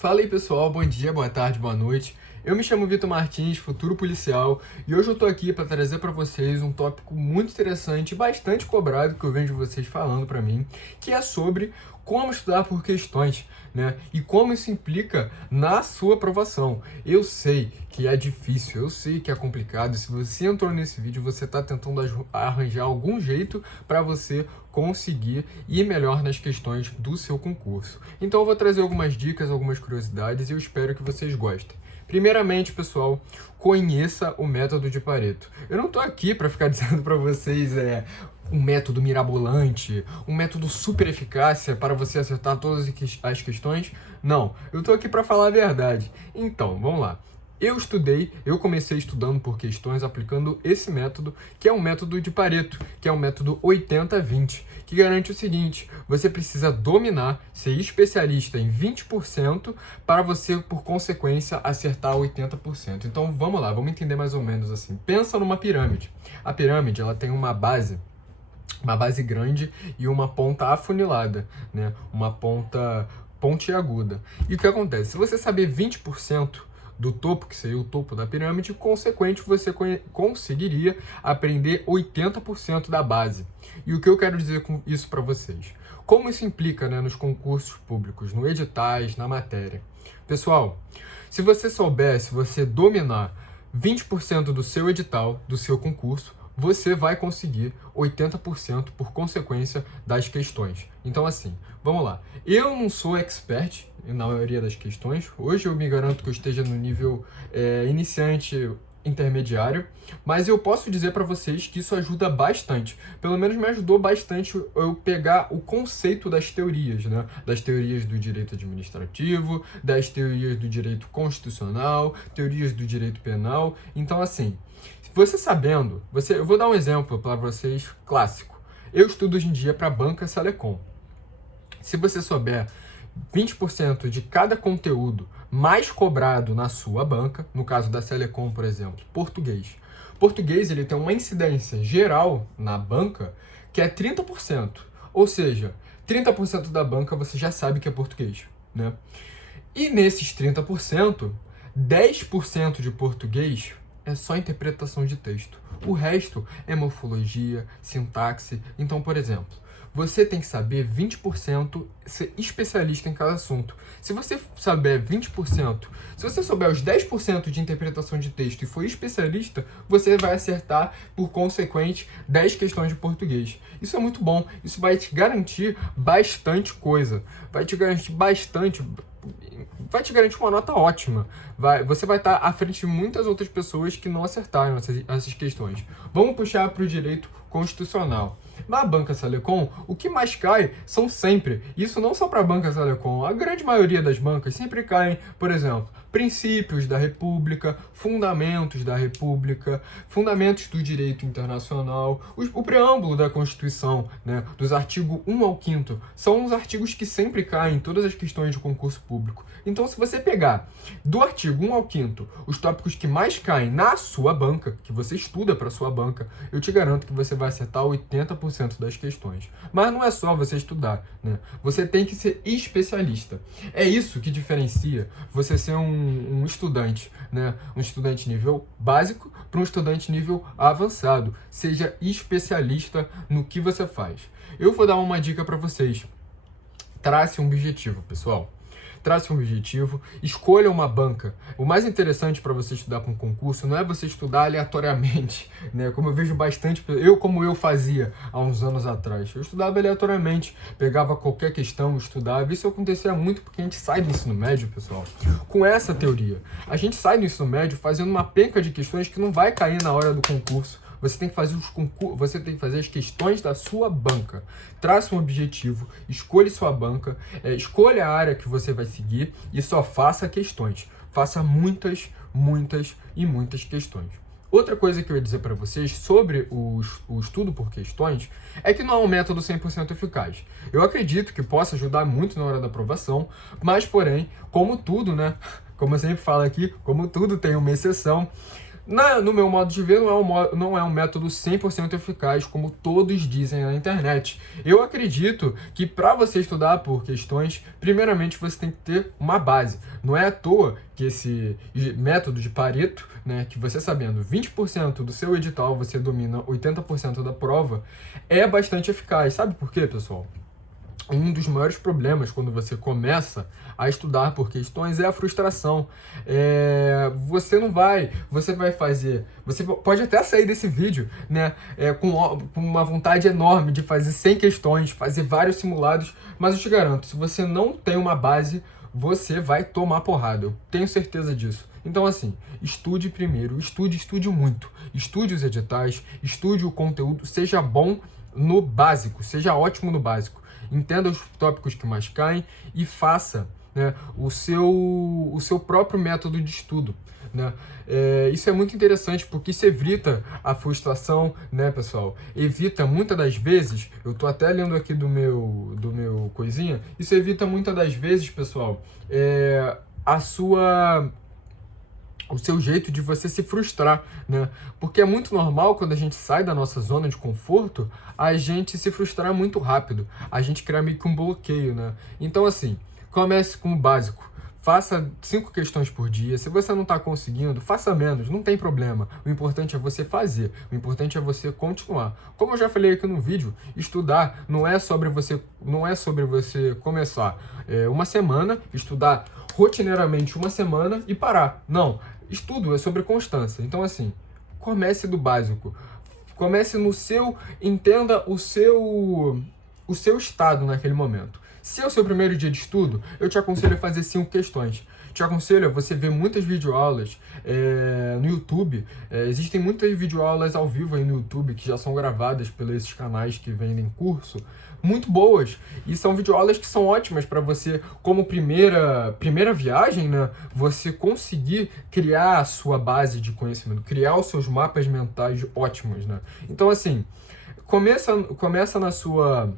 Fala aí pessoal, bom dia, boa tarde, boa noite. Eu me chamo Vitor Martins, futuro policial, e hoje eu tô aqui para trazer para vocês um tópico muito interessante e bastante cobrado que eu vejo vocês falando para mim, que é sobre como estudar por questões, né? E como isso implica na sua aprovação. Eu sei que é difícil, eu sei que é complicado. Se você entrou nesse vídeo, você está tentando arranjar algum jeito para você conseguir ir melhor nas questões do seu concurso. Então eu vou trazer algumas dicas, algumas curiosidades e eu espero que vocês gostem. Primeiramente, pessoal, conheça o método de Pareto. Eu não estou aqui para ficar dizendo para vocês um método mirabolante, um método super eficácia para você acertar todas as questões. Não, eu estou aqui para falar a verdade. Então, vamos lá. Eu comecei estudando por questões aplicando esse método, que é um método de Pareto, que é um método 80-20, que garante o seguinte: você precisa dominar, ser especialista em 20% para você, por consequência, acertar 80%. Então, vamos lá, vamos entender mais ou menos assim. Pensa numa pirâmide. A pirâmide, ela tem uma base grande e uma ponta afunilada, né? Uma ponta pontiaguda. E o que acontece? Se você saber 20% do topo, que seria o topo da pirâmide, consequente, você conseguiria aprender 80% da base. E o que eu quero dizer com isso para vocês? Como isso implica, né, nos concursos públicos, no editais, na matéria? Pessoal, se você souber, se você dominar 20% do seu edital, do seu concurso, você vai conseguir 80% por consequência das questões. Então, assim, vamos lá. Eu não sou expert na maioria das questões. Hoje eu me garanto que eu esteja no nível iniciante intermediário, mas eu posso dizer para vocês que isso ajuda bastante. Pelo menos me ajudou bastante eu pegar o conceito das teorias, né? Das teorias do direito administrativo, das teorias do direito constitucional, teorias do direito penal. Então, assim, você sabendo, eu vou dar um exemplo para vocês clássico. Eu estudo hoje em dia para a banca Salecom. Se você souber 20% de cada conteúdo mais cobrado na sua banca, no caso da Salecom, por exemplo, português. Português, ele tem uma incidência geral na banca que é 30%. Ou seja, 30% da banca você já sabe que é português, né? E nesses 30%, 10% de português é só interpretação de texto. O resto é morfologia, sintaxe. Então, por exemplo, você tem que saber 20%, ser especialista em cada assunto. Se você souber 20%, se você souber os 10% de interpretação de texto e for especialista, você vai acertar, por consequente, 10 questões de português. Isso é muito bom, isso vai te garantir bastante coisa, vai te garantir uma nota ótima. Você vai estar à frente de muitas outras pessoas que não acertaram essas questões. Vamos puxar para o direito constitucional. Na banca Salecom, o que mais cai são sempre, isso não só para a banca Salecom, a grande maioria das bancas sempre caem, por exemplo, princípios da República, fundamentos da República, fundamentos do direito internacional, o preâmbulo da Constituição, né, dos artigos 1 ao 5º, são os artigos que sempre caem em todas as questões de concurso público. Então, se você pegar do artigo 1 ao 5º os tópicos que mais caem na sua banca, que você estuda para sua banca, eu te garanto que você vai acertar 80% das questões. Mas não é só você estudar, né? Você tem que ser especialista. É isso que diferencia você ser um estudante, né? Um estudante nível básico para um estudante nível avançado. Seja especialista no que você faz. Eu vou dar uma dica para vocês. Trace um objetivo, pessoal. Trace um objetivo, escolha uma banca. O mais interessante para você estudar para um concurso não é você estudar aleatoriamente, né? Como eu vejo bastante, como eu fazia há uns anos atrás. Eu estudava aleatoriamente, pegava qualquer questão, estudava. Isso acontecia muito porque a gente sai do ensino médio, pessoal, com essa teoria. A gente sai do ensino médio fazendo uma penca de questões que não vai cair na hora do concurso. Você tem que fazer as questões da sua banca. Trace um objetivo, escolha sua banca, escolha a área que você vai seguir e só faça questões. Faça muitas questões. Outra coisa que eu ia dizer para vocês sobre o estudo por questões é que não é um método 100% eficaz. Eu acredito que possa ajudar muito na hora da aprovação, mas, porém, como tudo, né? Como eu sempre falo aqui, como tudo tem uma exceção. No meu modo de ver, não é um método 100% eficaz, como todos dizem na internet. Eu acredito que para você estudar por questões, primeiramente você tem que ter uma base. Não é à toa que esse método de Pareto, né, que você sabendo 20% do seu edital você domina 80% da prova, é bastante eficaz. Sabe por quê, pessoal? Um dos maiores problemas quando você começa a estudar por questões é a frustração. Você vai fazer, você pode até sair desse vídeo, né, com uma vontade enorme de fazer 100 questões, fazer vários simulados, mas eu te garanto, se você não tem uma base, você vai tomar porrada, eu tenho certeza disso. Então, assim, estude primeiro, estude muito, estude os editais, estude o conteúdo, seja bom no básico, seja ótimo no básico. Entenda os tópicos que mais caem e faça, né, o seu próprio método de estudo, né? Isso é muito interessante porque isso evita a frustração, né, pessoal? Evita muitas das vezes, eu tô até lendo aqui do meu coisinha, isso evita muitas das vezes, pessoal, o seu jeito de você se frustrar, né? Porque é muito normal quando a gente sai da nossa zona de conforto, a gente se frustrar muito rápido, a gente criar meio que um bloqueio, né? Então, assim, comece com o básico. Faça 5 questões por dia. Se você não está conseguindo, faça menos, não tem problema. O importante é você fazer, o importante é você continuar. Como eu já falei aqui no vídeo, estudar não é sobre você começar uma semana, estudar rotineiramente uma semana e parar. Não, estudo é sobre constância. Então, assim, comece do básico. Comece entenda o seu estado naquele momento. Se é o seu primeiro dia de estudo, eu te aconselho a fazer 5 questões. Te aconselho a você ver muitas videoaulas no YouTube. Existem muitas videoaulas ao vivo aí no YouTube que já são gravadas por esses canais que vendem curso, muito boas. E são videoaulas que são ótimas para você, como primeira viagem, né? Você conseguir criar a sua base de conhecimento, criar os seus mapas mentais ótimos, né? Então, assim, começa na sua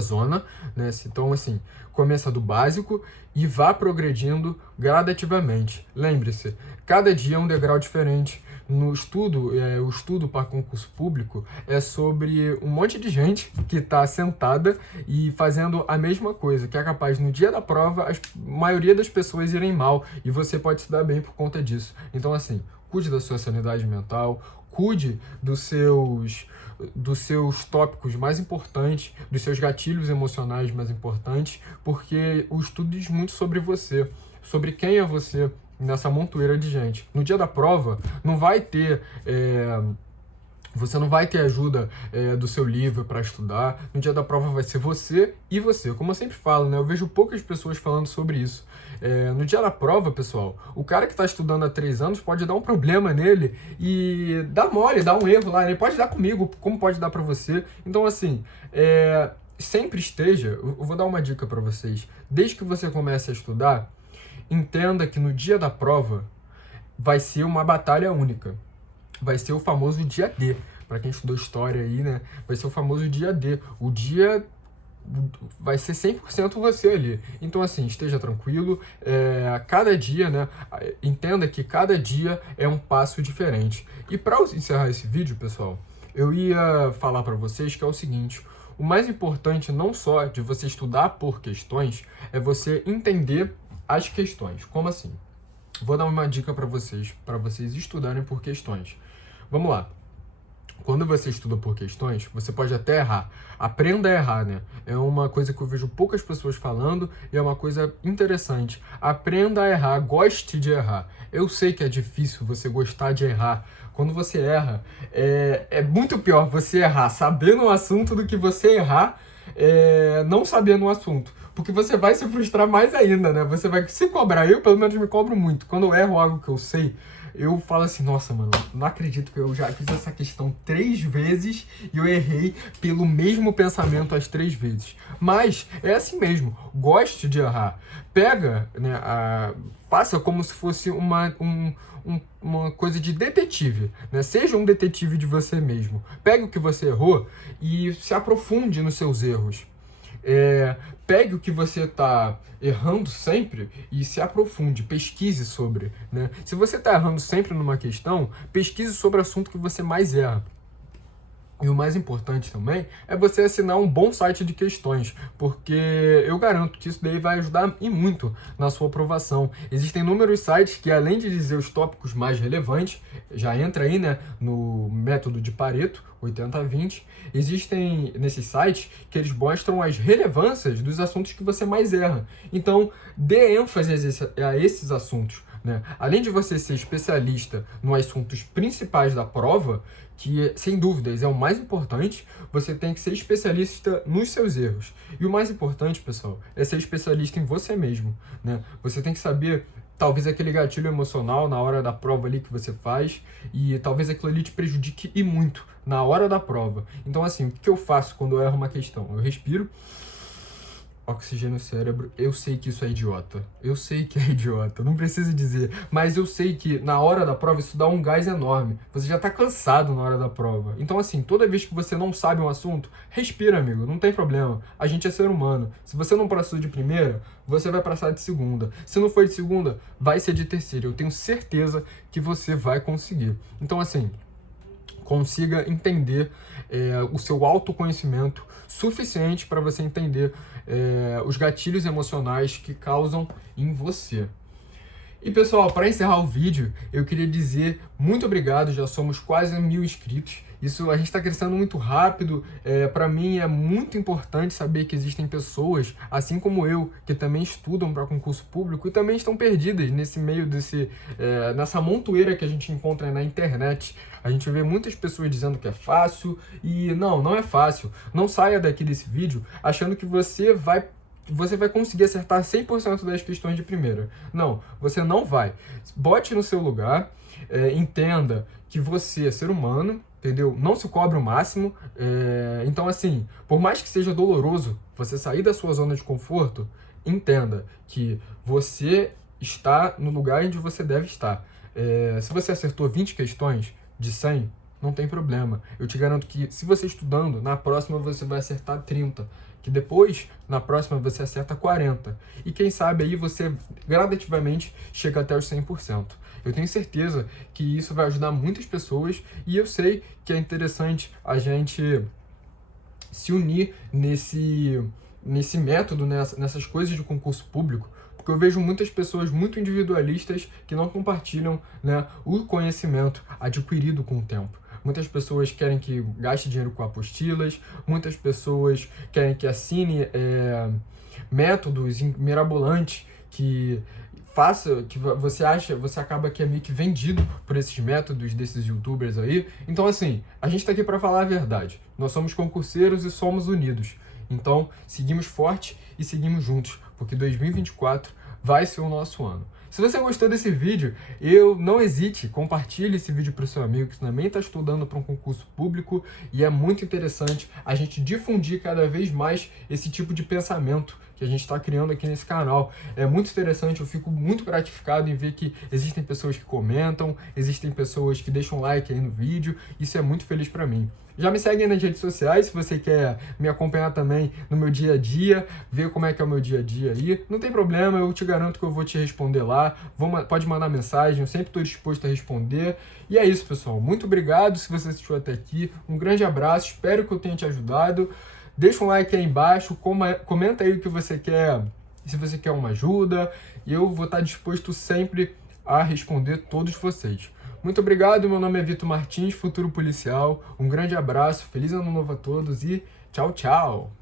zona, né? Então, assim, começa do básico e vá progredindo gradativamente. Lembre-se, cada dia é um degrau diferente. No estudo, o estudo para concurso público é sobre um monte de gente que está sentada e fazendo a mesma coisa, que é capaz, no dia da prova, a maioria das pessoas irem mal, e você pode se dar bem por conta disso. Então, assim, cuide da sua sanidade mental, cuide dos seus tópicos mais importantes, dos seus gatilhos emocionais mais importantes, porque o estudo diz muito sobre você, sobre quem é você nessa montoeira de gente. No dia da prova, você não vai ter ajuda do seu livro para estudar. No dia da prova vai ser você e você. Como eu sempre falo, né? Eu vejo poucas pessoas falando sobre isso. No dia da prova, pessoal, o cara que está estudando há 3 anos pode dar um problema nele e dar mole, dar um erro lá. Ele pode dar comigo, como pode dar para você. Então, assim, sempre esteja... Eu vou dar uma dica para vocês. Desde que você comece a estudar, entenda que no dia da prova vai ser uma batalha única. Vai ser o famoso dia D. Para quem estudou história aí, né? Vai ser o famoso dia D. O dia vai ser 100% você ali. Então, assim, esteja tranquilo. Cada dia, né? Entenda que cada dia é um passo diferente. E para encerrar esse vídeo, pessoal, eu ia falar para vocês que é o seguinte: o mais importante não só de você estudar por questões, é você entender as questões. Como assim? Vou dar uma dica para vocês estudarem por questões. Vamos lá. Quando você estuda por questões, você pode até errar. Aprenda a errar, né? É uma coisa que eu vejo poucas pessoas falando e é uma coisa interessante. Aprenda a errar, goste de errar. Eu sei que é difícil você gostar de errar. Quando você erra, é muito pior você errar sabendo o assunto do que você errar não sabendo o assunto. Porque você vai se frustrar mais ainda, né? Você vai se cobrar. Eu, pelo menos, me cobro muito. Quando eu erro algo que eu sei, eu falo assim: nossa, mano, não acredito que eu já fiz essa questão 3 vezes e eu errei pelo mesmo pensamento as 3 vezes. Mas é assim mesmo. Goste de errar. Pega, né, faça como se fosse uma coisa de detetive, né? Seja um detetive de você mesmo. Pegue o que você errou e se aprofunde nos seus erros. pegue o que você está errando sempre e se aprofunde, pesquise sobre, né? Se você está errando sempre numa questão, pesquise sobre o assunto que você mais erra. E o mais importante também é você assinar um bom site de questões, porque eu garanto que isso daí vai ajudar e muito na sua aprovação. Existem inúmeros sites que, além de dizer os tópicos mais relevantes, já entra aí, né, no método de Pareto, 80-20, existem nesses sites que eles mostram as relevâncias dos assuntos que você mais erra. Então, dê ênfase a esses assuntos, né? Além de você ser especialista nos assuntos principais da prova, que sem dúvidas é o mais importante, você tem que ser especialista nos seus erros. E o mais importante, pessoal, é ser especialista em você mesmo, né? Você tem que saber talvez aquele gatilho emocional na hora da prova ali que você faz, e talvez aquilo ali te prejudique e muito na hora da prova. Então, assim, o que eu faço quando eu erro uma questão? Eu respiro, oxigênio no cérebro. Eu sei que isso é idiota. Eu sei que é idiota, não preciso dizer. Mas eu sei que na hora da prova isso dá um gás enorme. Você já tá cansado na hora da prova. Então, assim, toda vez que você não sabe um assunto, respira, amigo, não tem problema. A gente é ser humano. Se você não passou de primeira, você vai passar de segunda. Se não for de segunda, vai ser de terceira. Eu tenho certeza que você vai conseguir. Então, assim, consiga entender o seu autoconhecimento suficiente para você entender os gatilhos emocionais que causam em você. E pessoal, para encerrar o vídeo, eu queria dizer muito obrigado, já somos quase 1000 inscritos. Isso, a gente está crescendo muito rápido. Para mim é muito importante saber que existem pessoas, assim como eu, que também estudam para concurso público e também estão perdidas nesse meio nessa montoeira que a gente encontra na internet. A gente vê muitas pessoas dizendo que é fácil e não é fácil. Não saia daqui desse vídeo achando que você vai conseguir acertar 100% das questões de primeira. Não, você não vai. Bote no seu lugar, entenda que você é ser humano, entendeu? Não se cobre o máximo. Então, assim, por mais que seja doloroso você sair da sua zona de conforto, entenda que você está no lugar onde você deve estar. Se você acertou 20 questões de 100, não tem problema. Eu te garanto que se você estudando, na próxima você vai acertar 30. Que depois, na próxima, você acerta 40. E quem sabe aí você gradativamente chega até os 100%. Eu tenho certeza que isso vai ajudar muitas pessoas e eu sei que é interessante a gente se unir nesse método, nessas coisas de concurso público, porque eu vejo muitas pessoas muito individualistas que não compartilham, né, o conhecimento adquirido com o tempo. Muitas pessoas querem que gaste dinheiro com apostilas, muitas pessoas querem que assine métodos mirabolantes que você acaba que é meio que vendido por esses métodos desses youtubers aí. Então, assim, a gente tá aqui para falar a verdade. Nós somos concurseiros e somos unidos. Então, seguimos forte e seguimos juntos, porque 2024 vai ser o nosso ano. Se você gostou desse vídeo, não hesite, compartilhe esse vídeo para o seu amigo que também está estudando para um concurso público, e é muito interessante a gente difundir cada vez mais esse tipo de pensamento que a gente está criando aqui nesse canal. É muito interessante, eu fico muito gratificado em ver que existem pessoas que comentam, existem pessoas que deixam like aí no vídeo, isso é muito feliz para mim. Já me segue aí nas redes sociais, se você quer me acompanhar também no meu dia a dia, ver como é que é o meu dia a dia aí. Não tem problema, eu te garanto que eu vou te responder lá. Pode mandar mensagem, eu sempre estou disposto a responder. E é isso, pessoal. Muito obrigado se você assistiu até aqui. Um grande abraço, espero que eu tenha te ajudado. Deixa um like aí embaixo, comenta aí o que você quer, se você quer uma ajuda. E eu vou estar disposto sempre a responder todos vocês. Muito obrigado, meu nome é Vitor Martins, futuro policial. Um grande abraço, feliz ano novo a todos e tchau, tchau!